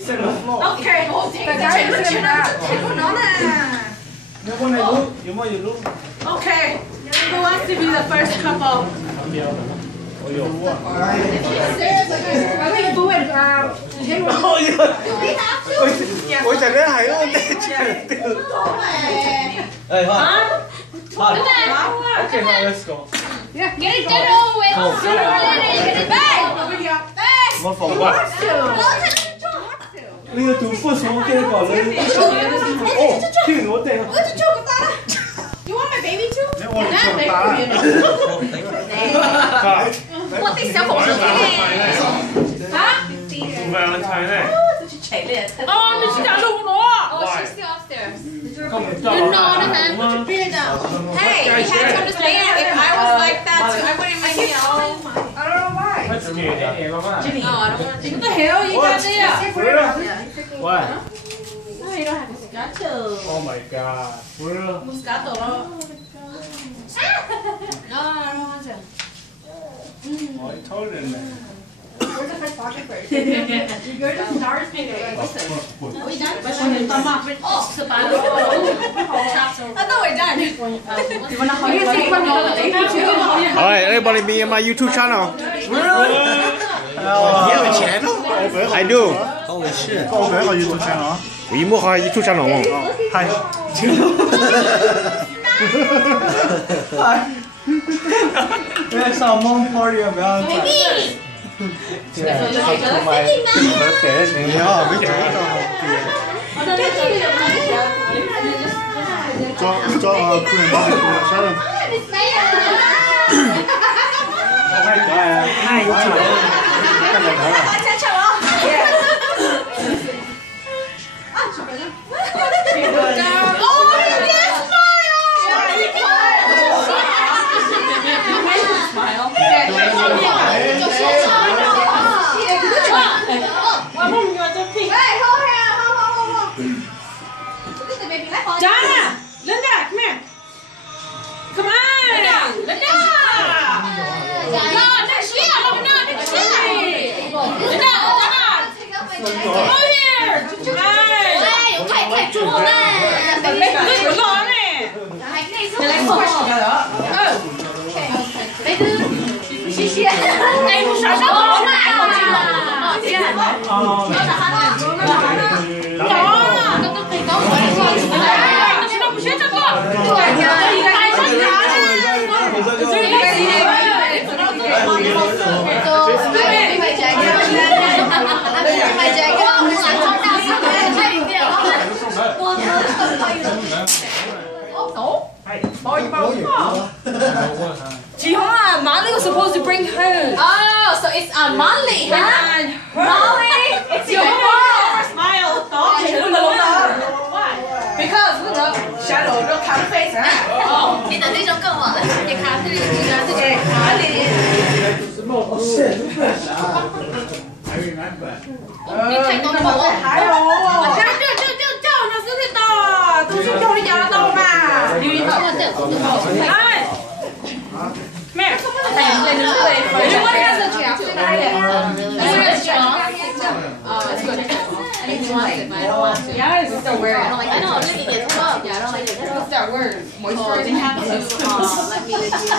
OK， 大家有冇見啊？睇到呢？有冇嚟錄？有冇嚟錄 ？OK， who wants to be the first couple？ 我有啊。我陣間係咯，誒好。OK， 好 ，let's go。Get it done with. Get it back. 我放過。你要做副手機個你。哦，聽我哋。我就做個打。You want my baby too？ 你我哋做打。我啲小紅書嘅。嚇？唔係問題咧。哦，你去打中我。Oh, she's still upstairs. Hey, you have to understand. If I was like that too, I wouldn't make it home. I don't know why. Jimmy. No, I don't want to. What the hell you got there? What? No, you don't have Moscato. Oh my god. Moscato, no. No, I don't want to. 我偷人咧。Where's the first pocket first? You're the stars today. Are we done? Oh, I thought we're done. Alright, everybody be in my YouTube channel. You have a channel? I do. Holy shit. 我俾個 YouTube channel 我一幕開 YouTube channel 喎。係。咩上網 party 啊？唔要。同埋佢寫你啊，俾做做啊，佢唔係做生。太有錢啦！看着佢啊！Donna, Linda, come here. Come on, Linda. No, next year. No, next year. Linda, Donna. Over here. Hi. Hey, chú lên. Good lord nè. Để lấy một cái đó. Đây thứ. Đây một số số của nó ăn một chiếc lọ. Chị hả? Jihan, Molly was supposed to bring hers. Oh, so it's on Molly, huh? Molly, it's your fault. Smile, dog. Why? Because look, shadow, look how the face, huh? Oh, 你的那种更晚了，你看这里，你看这里。Oh shit! I remember. 你太多了。还有，叫，那是不到，都是叫你家到嘛。哎。Mẹ, everyone has a chance in Yeah, it's still weird. I know, I'm looking at it. Yeah, I don't like it. What's that word? Moisturizing habits. Let me with you. I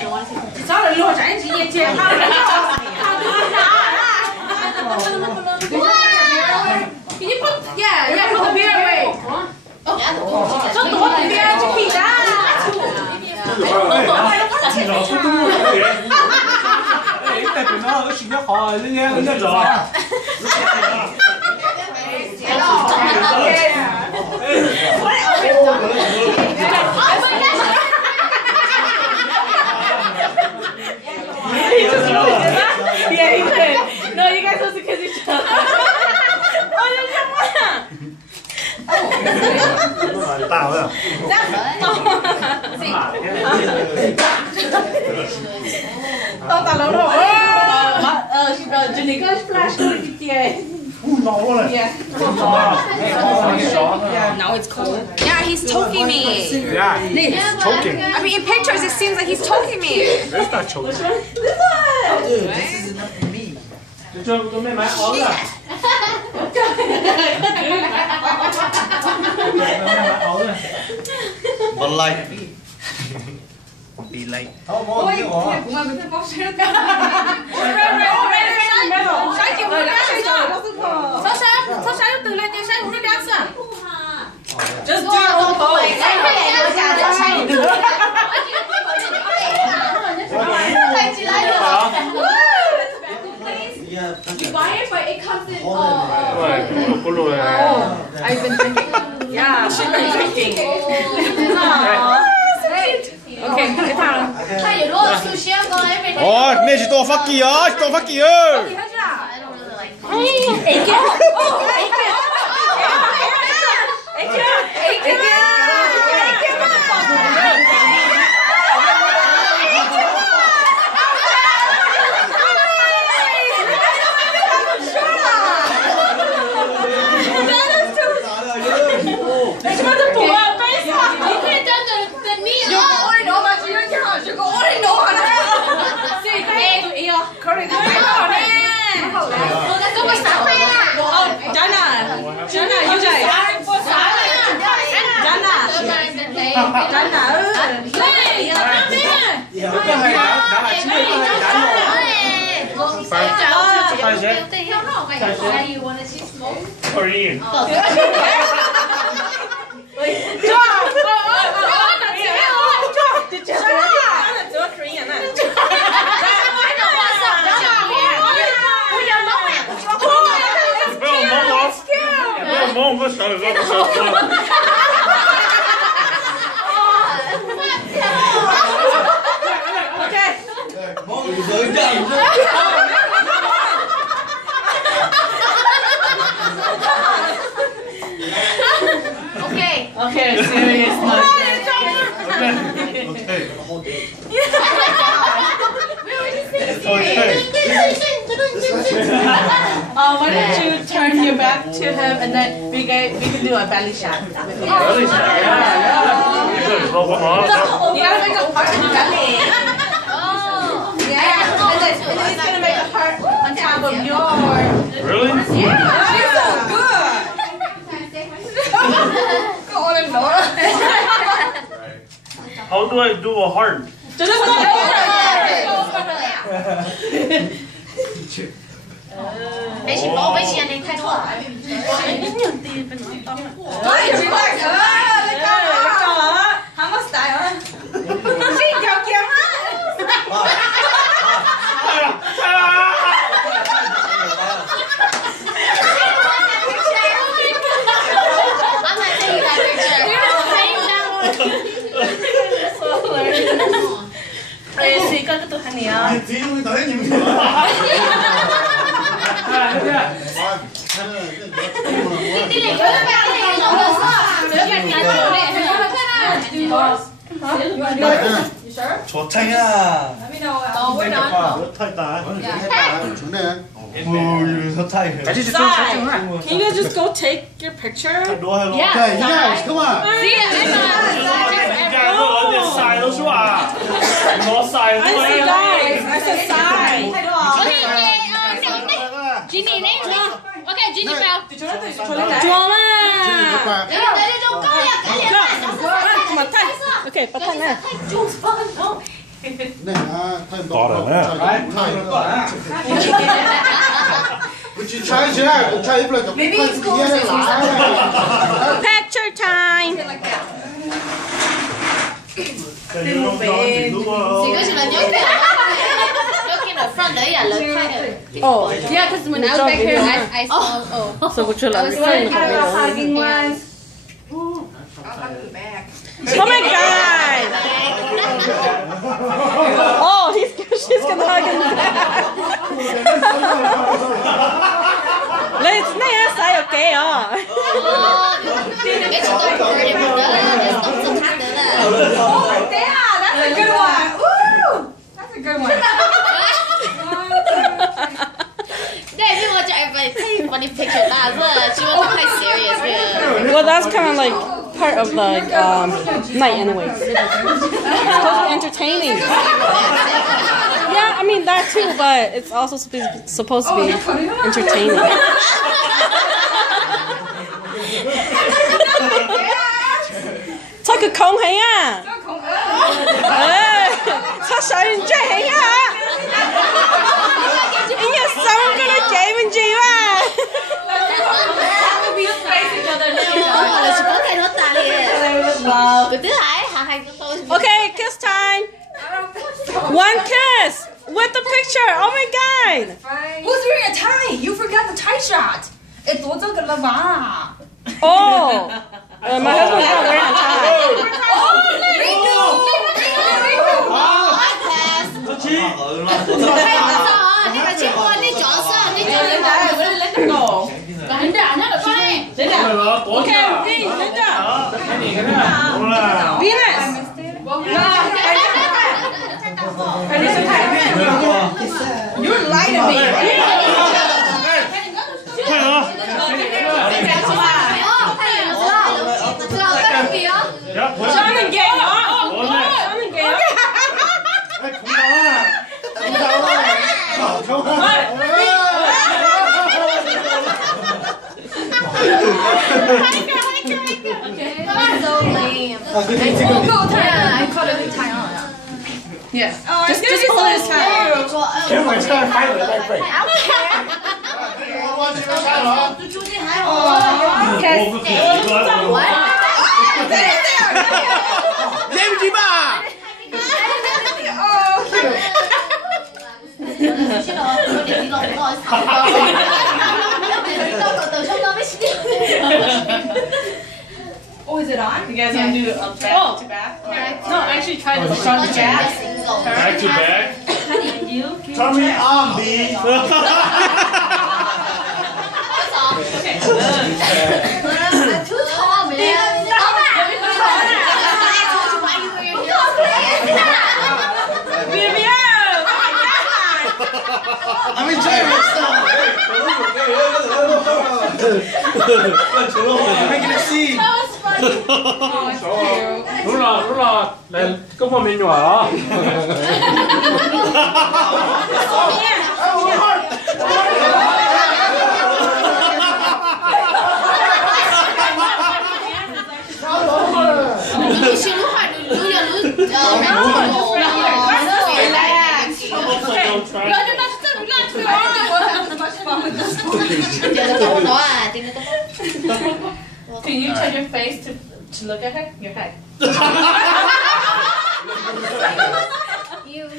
don't want to take it. 找人落山去也接他。Can you put, yeah, put the beer away. 就躲那边就可以啦。但是呢，我心情好，人家走。Yeah, he did. No, you guys supposed to kiss each other. Oh, you're just one. 大了。到大楼了。Janika flash 了一点。Yeah. Now it's cold. Yeah, he's toking me. Yeah, he's choking. I mean, in pictures, it seems like he's toking me. That's not choking. Dude, this is enough for me. 这都没买好的。like. Be like. Không có gì hả? Just do your own pose. You buy it, but it comes in. I've been thinking. Yeah, she's been drinking. Okay, cái thằng. Nè chỉ to phát kỳ á, chỉ to phát kỳ ơi. Okay, serious. Why don't you turn your back to him and then we can do a belly shot. Belly shot. You gotta make a heart in the belly. Yeah, and then he's gonna make a heart on top of yours. Really? Yeah, you're so good. Go on and Laura. How do I do a heart? Just go over. 좋다야. Can you guys just go take your picture? Yeah. guys, come on. See it? I said side. Ginny, okay, Ginny fell. Okay, bắt tay nè. Picture time. Oh, yeah, because when I was back here, I saw. So would you like to kind of hugging one. Oh my god! Oh, she's gonna hug him back. Let's say okay, Oh, yeah, that's a good one. Woo! That's a good one. Funny picture she wasn't quite serious here. Well, that's kind of like part of the night anyway. It's supposed to be entertaining. Yeah, I mean that too, but it's also supposed to be entertaining. Thôi cực không hay à? One kiss with the picture. Oh my god. Who's wearing a tie? You forgot the tie shot. It's also gonna lie. Oh. My husband's not wearing a tie. You're lying to me. 저는 게요. 저는 게요. So lame. I caught a tie on. Yeah. Just pull his tie. Nếu mà chơi phải rồi lại phải. Làm gì mà? Oh, is it on? You guys want to do a back to back? No, actually try to front to back. Back to back. Tommy on B. Too tall, man. I'm enjoying myself. Making a scene. Lula, này có phần mình nhỏ. Can you turn your face to look at her? Your head. You.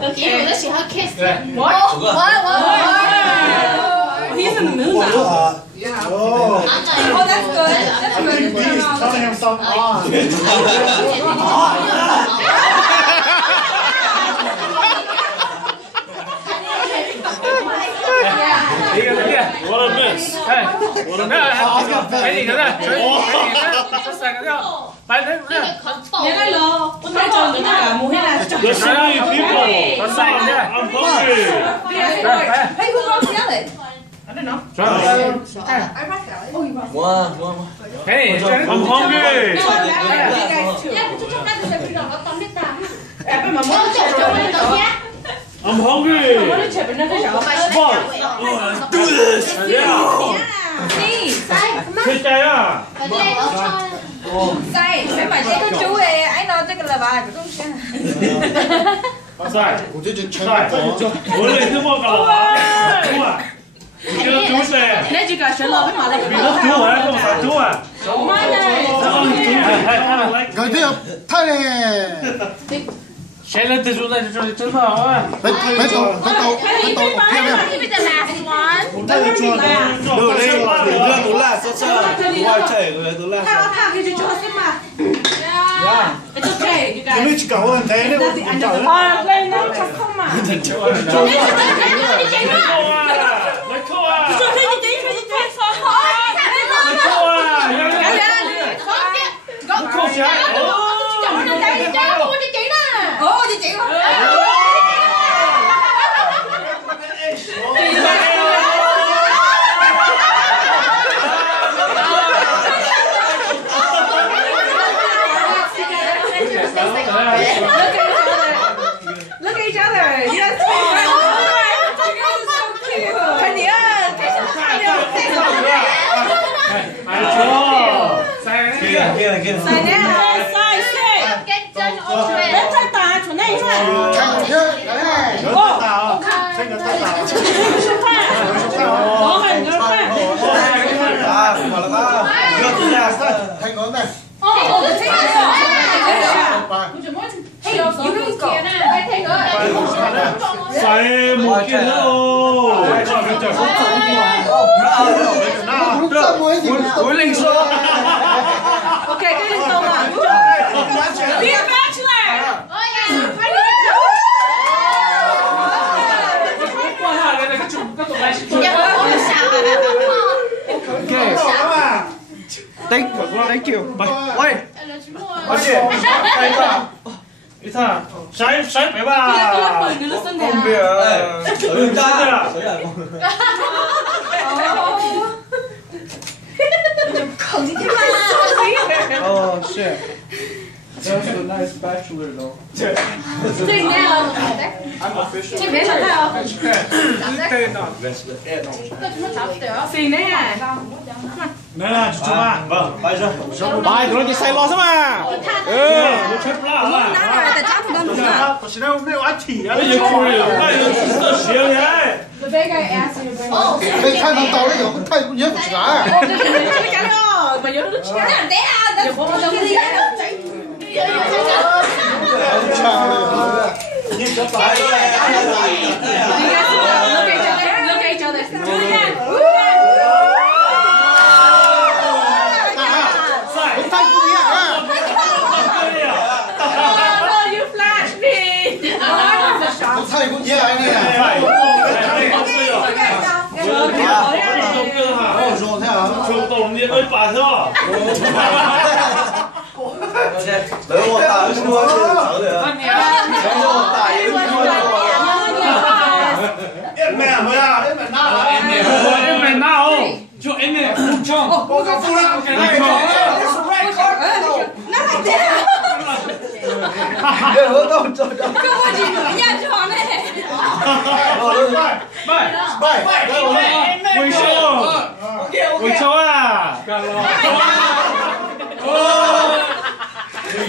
Okay. Let's see how kiss. What? What? He's in the mood now. Oh, Oh, that's good. That's good. B's telling him something on. What a miss. Hey, what a miss. Cái gì nữa đây? Cái gì nữa? Sắp sàng cái nào? Phải thế nữa. 내가요. 오늘 저기다가 뭐 해라. There's so many people. Sắp sàng nhá. I'm hungry. Hey, who wants to yell it? I don't know. Try. Cái này. I'm hungry. I'm hungry. Ball. Do this. Yeah. Thích cái à? Sai, phải phải cho chú ấy, anh nói cái là bài của con Sai.我这就全 Sai. 원래 해먹어. 좋아. 이거 좋으세. 내 지가 셜러 왜 말해? 이거 좋아. 이거 좋아.搞定，太嘞！ Shailen từ chỗ này cho chân vào á. Phải tàu, Give me the last one. Được đi, đủ là sơ sơ. Ngoài chảy rồi đủ là. Thao cái chú cho xem mà. It's okay, you guys. Nếu chỉ cậu hơn thế nếu cũng cậu nữa. đây nó chắc không mà. Lấy khô à. Lấy khô à. Cho thấy như thế phải như thế sao? Lấy khô à. Lấy khô trái. Ồ, chị chị Look at each other. Yes. Oh, you guys are so cute. Kia. Sai nè. Sai sai. Đến tay ta, chỗ này thôi. Thành ngón này. 哎，冇見咯。會零數。OK，跟住到啦。Be a bachelor。哇下你哋做個動態先。Thank you。喂，而且，你睇，使俾吧。方便啊。水啦。Oh shit. That's a nice bachelor though. I'm official. Nè, chú ba. Vâng, bây giờ. Bài tụi nó chỉ say lo sao mà. Nó chết lá à. Có xin đâu nếu ăn thì á. Bây giờ cô này, bây giờ nó xỉu đấy. Bây thay thằng tàu đấy rồi, thay cũng nhớ một chút à. Mà nhớ nó chết. Look at each other. Do it again. You flash me. Thay cũng nhớ anh này. Rồi thế hả? Chủ động đi ơi bà thưa.等我打个说是长的。等我打一个Em mẹ mới à? Em mẹ nào? Cho em mẹ phụ chồng.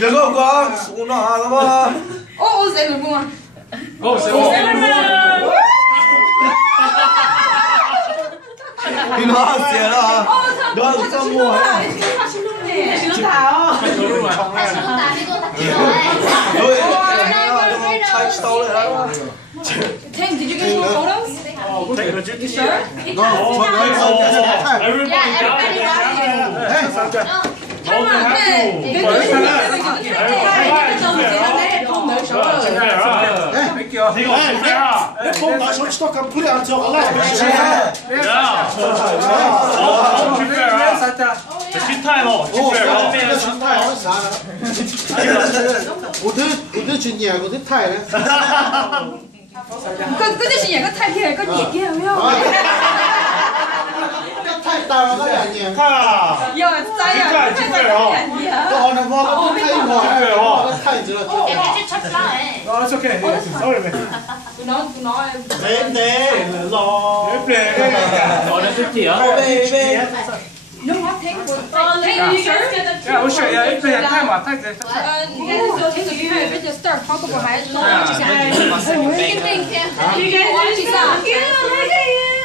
Đừng có quá xuống nó lắm á. Thì nó xỉa đó. Đó là sao mua hả? Tim, did you get more photos?我这去年我这太了。嗰啲算人個太嘅，個熱嘅有冇？太大了，那两年。有人擠啊！太大人嘅。我那我太火了，太值了。Oh, it's okay. Sorry, man. Nói. Đến đây, lo. Có nó thích gì hả? No, I think we're Yeah, we'll show you. It's been time. Thank you. bây giờ start khó của hai lô chị sai. You guys chị sao?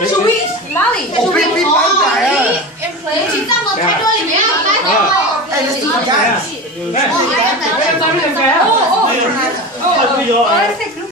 Sweet, Lolly. Em lấy chị ra một thay đôi nhé. Hey, let's do that. Oh, Bây giờ